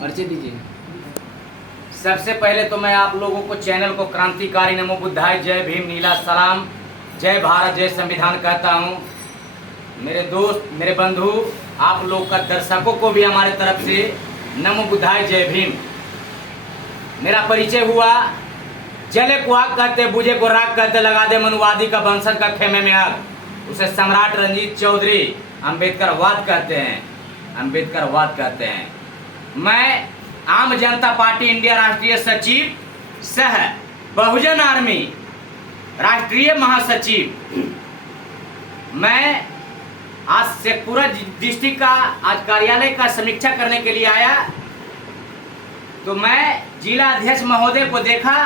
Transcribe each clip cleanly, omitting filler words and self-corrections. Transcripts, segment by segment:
परिचय दीजिए। सबसे पहले तो मैं आप लोगों को चैनल को क्रांतिकारी नमो बुद्धाय, जय भीम, नीला सलाम, जय भारत, जय संविधान कहता हूँ। मेरे दोस्त, मेरे बंधु, आप लोग का दर्शकों को भी हमारे तरफ से नमो बुद्धाय, जय भीम। मेरा परिचय हुआ, जले को आग कहते, बुझे को राग कहते, लगा दे मनुवादी का बंसर का खेमे में आग, उसे सम्राट रंजीत चौधरी अम्बेडकरवाद कहते हैं, अम्बेडकरवाद कहते हैं। मैं आम जनता पार्टी इंडिया राष्ट्रीय सचिव सह बहुजन आर्मी राष्ट्रीय महासचिव। मैं आज शेखपुरा डिस्ट्रिक्ट का आज कार्यालय का समीक्षा करने के लिए आया, तो मैं जिला अध्यक्ष महोदय को देखा,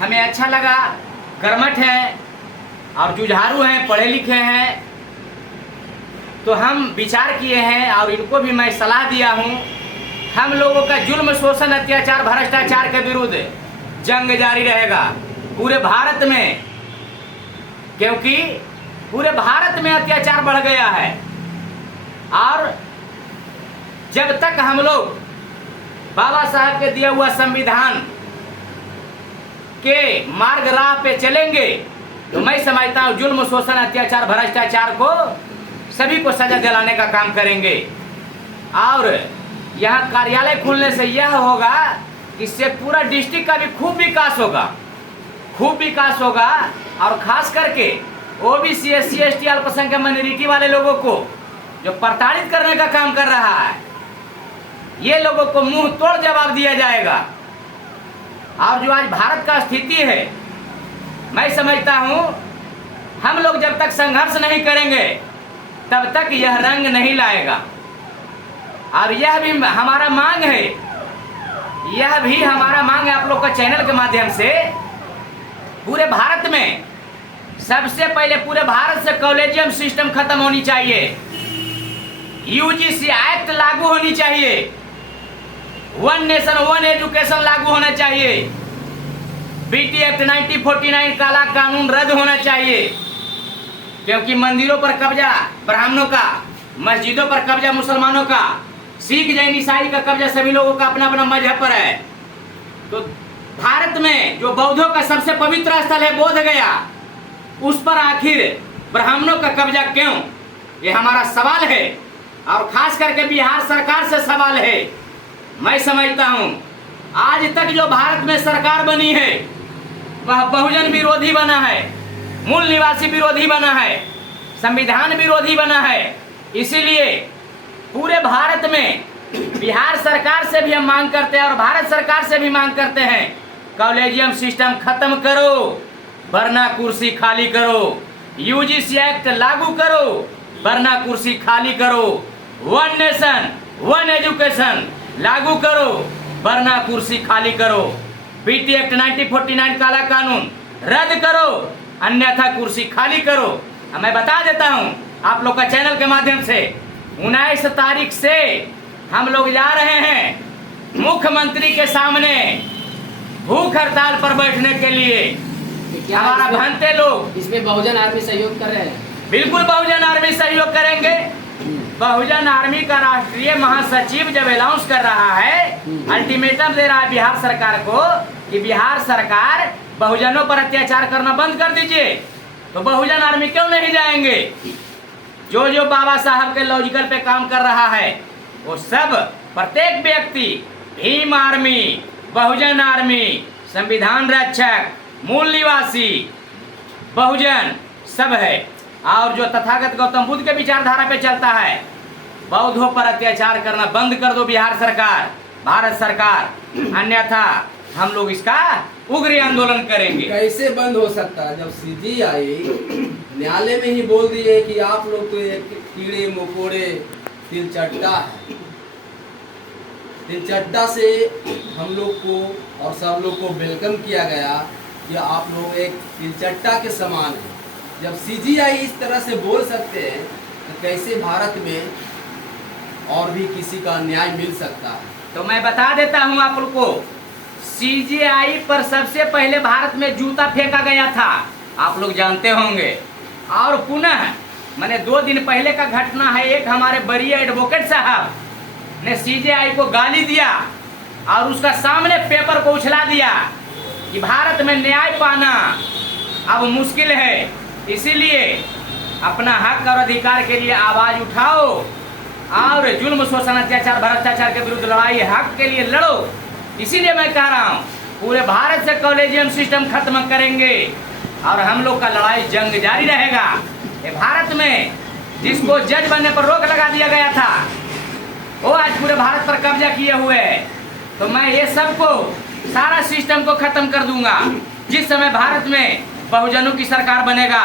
हमें अच्छा लगा। कर्मठ हैं और जुझारू हैं, पढ़े लिखे हैं, तो हम विचार किए हैं और इनको भी मैं सलाह दिया हूँ। हम लोगों का जुल्म, शोषण, अत्याचार, भ्रष्टाचार के विरुद्ध जंग जारी रहेगा पूरे भारत में, क्योंकि पूरे भारत में अत्याचार बढ़ गया है। और जब तक हम लोग बाबा साहब के दिया हुआ संविधान के मार्ग राह पे चलेंगे, तो मैं समझता हूँ जुल्म, शोषण, अत्याचार, भ्रष्टाचार को सभी को सजा दिलाने का काम करेंगे। और यहाँ कार्यालय खुलने से यह होगा कि इससे पूरा डिस्ट्रिक्ट का भी खूब विकास होगा, खूब विकास होगा। और खास करके ओबीसी, SC, ST, अल्पसंख्यक माइनॉरिटी वाले लोगों को जो प्रताड़ित करने का काम कर रहा है, ये लोगों को मुंह तोड़ जवाब दिया जाएगा। और जो आज भारत का स्थिति है, मैं समझता हूँ हम लोग जब तक संघर्ष नहीं करेंगे तब तक यह रंग नहीं लाएगा। और यह भी हमारा मांग है, यह भी हमारा मांग है आप लोग का चैनल के माध्यम से, पूरे भारत में सबसे पहले पूरे भारत से कॉलेजियम सिस्टम खत्म होनी चाहिए, UGC एक्ट लागू होनी चाहिए, वन नेशन वन एजुकेशन लागू होना चाहिए, BT एक्ट 1949 काला कानून रद्द होना चाहिए, क्योंकि मंदिरों पर कब्जा ब्राह्मणों का, मस्जिदों पर कब्जा मुसलमानों का, सिख, जैन, ईसाई का कब्जा सभी लोगों का अपना अपना मजहब पर है। तो भारत में जो बौद्धों का सबसे पवित्र स्थल है बोध गया, उस पर आखिर ब्राह्मणों का कब्जा क्यों? ये हमारा सवाल है। और खास करके बिहार सरकार से सवाल है। मैं समझता हूँ आज तक जो भारत में सरकार बनी है वह बहुजन विरोधी बना है, मूल निवासी विरोधी बना है, संविधान विरोधी बना है। इसीलिए पूरे भारत में बिहार सरकार से भी हम मांग करते हैं और भारत सरकार से भी मांग करते हैं, कॉलेजियम सिस्टम खत्म करो, वरना कुर्सी खाली करो, UGC एक्ट लागू करो, वरना कुर्सी खाली करो, वन नेशन वन एजुकेशन लागू करो, वरना कुर्सी खाली करो, BT एक्ट 1949 काला कानून रद्द करो, अन्यथा कुर्सी खाली करो। मैं बता देता हूं आप लोग का चैनल के माध्यम से, 19 तारीख से हम लोग जा रहे हैं मुख्यमंत्री के सामने भूख हड़ताल पर बैठने के लिए। हमारा भंते लोग इसमें बहुजन आर्मी सहयोग कर रहे हैं। बिल्कुल बहुजन आर्मी सहयोग करेंगे। बहुजन आर्मी का राष्ट्रीय महासचिव जब अनाउंस कर रहा है, अल्टीमेटम दे रहा है बिहार सरकार को कि बिहार सरकार बहुजनों पर अत्याचार करना बंद कर दीजिए, तो बहुजन आर्मी क्यों नहीं जाएंगे? जो जो बाबा साहब के लॉजिकल पे काम कर रहा है वो सब, प्रत्येक व्यक्ति भीम आर्मी, बहुजन आर्मी, संविधान रक्षक, मूल निवासी, बहुजन सब है। और जो तथागत गौतम बुद्ध के विचारधारा पे चलता है, बौद्धों पर अत्याचार करना बंद कर दो बिहार सरकार, भारत सरकार, अन्यथा हम लोग इसका उग्र आंदोलन करेंगे। कैसे बंद हो सकता है जब CGI न्यायालय में ही बोल दिए कि आप लोग तो एक कीड़े मकोड़े तिलचट्टा है। तिलचट्टा से हम लोग को और सब लोग को वेलकम किया गया कि आप लोग एक तिलचट्टा के समान हैं। जब CGI इस तरह से बोल सकते हैं तो कैसे भारत में और भी किसी का न्याय मिल सकता है? तो मैं बता देता हूं आप लोग को, CGI पर सबसे पहले भारत में जूता फेंका गया था, आप लोग जानते होंगे। और पुनः मैंने 2 दिन पहले का घटना है, एक हमारे बड़े एडवोकेट साहब ने सीजेआई को गाली दिया और उसका सामने पेपर को उछला दिया कि भारत में न्याय पाना अब मुश्किल है, इसीलिए अपना हक और अधिकार के लिए आवाज उठाओ और जुल्म शोषण अत्याचार भ्रष्टाचार के विरुद्ध लड़ाई हक के लिए लड़ो। इसीलिए मैं कह रहा हूँ पूरे भारत से कॉलेजियम सिस्टम खत्म करेंगे और हम लोग का लड़ाई जंग जारी रहेगा। ये भारत में जिसको जज बनने पर रोक लगा दिया गया था वो आज पूरे भारत पर कब्जा किए हुए है। तो मैं ये सबको सारा सिस्टम को खत्म कर दूंगा। जिस समय भारत में बहुजनों की सरकार बनेगा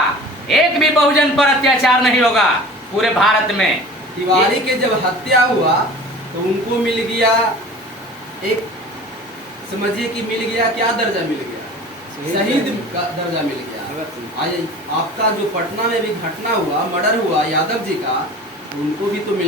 एक भी बहुजन पर अत्याचार नहीं होगा पूरे भारत में। तिवारी के जब हत्या हुआ तो उनको मिल गया एक, समझिए कि मिल गया क्या दर्जा मिल गया, शहीद का दर्जा मिल गया। आज आपका जो पटना में भी घटना हुआ, मर्डर हुआ यादव जी का, उनको भी तो मिल